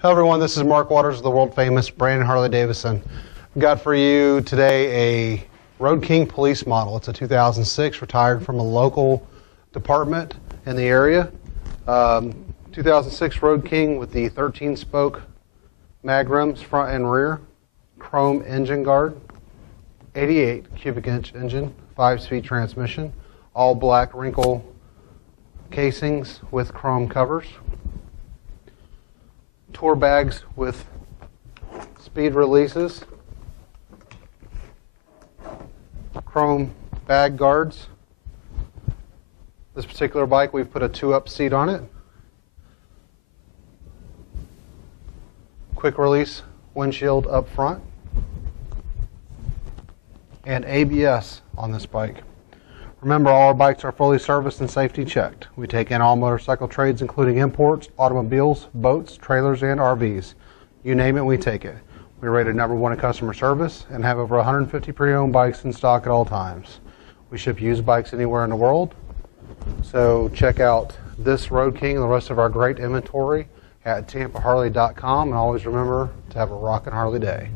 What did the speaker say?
Hello everyone, this is Mark Waters of the world famous Bradenton Harley Davidson. I've got for you today a Road King police model. It's a 2006, retired from a local department in the area. 2006 Road King with the 13-spoke mag rims front and rear, chrome engine guard, 88 cubic inch engine, 5-speed transmission, all black wrinkle casings with chrome covers. Tour bags with speed releases, chrome bag guards. This particular bike, we've put a 2-up seat on it. Quick release windshield up front. And ABS on this bike. Remember, all our bikes are fully serviced and safety checked. We take in all motorcycle trades, including imports, automobiles, boats, trailers, and RVs. You name it, we take it. We're rated #1 in customer service and have over 150 pre-owned bikes in stock at all times. We ship used bikes anywhere in the world. So check out this Road King and the rest of our great inventory at TampaHarley.com, and always remember to have a rockin' Harley day.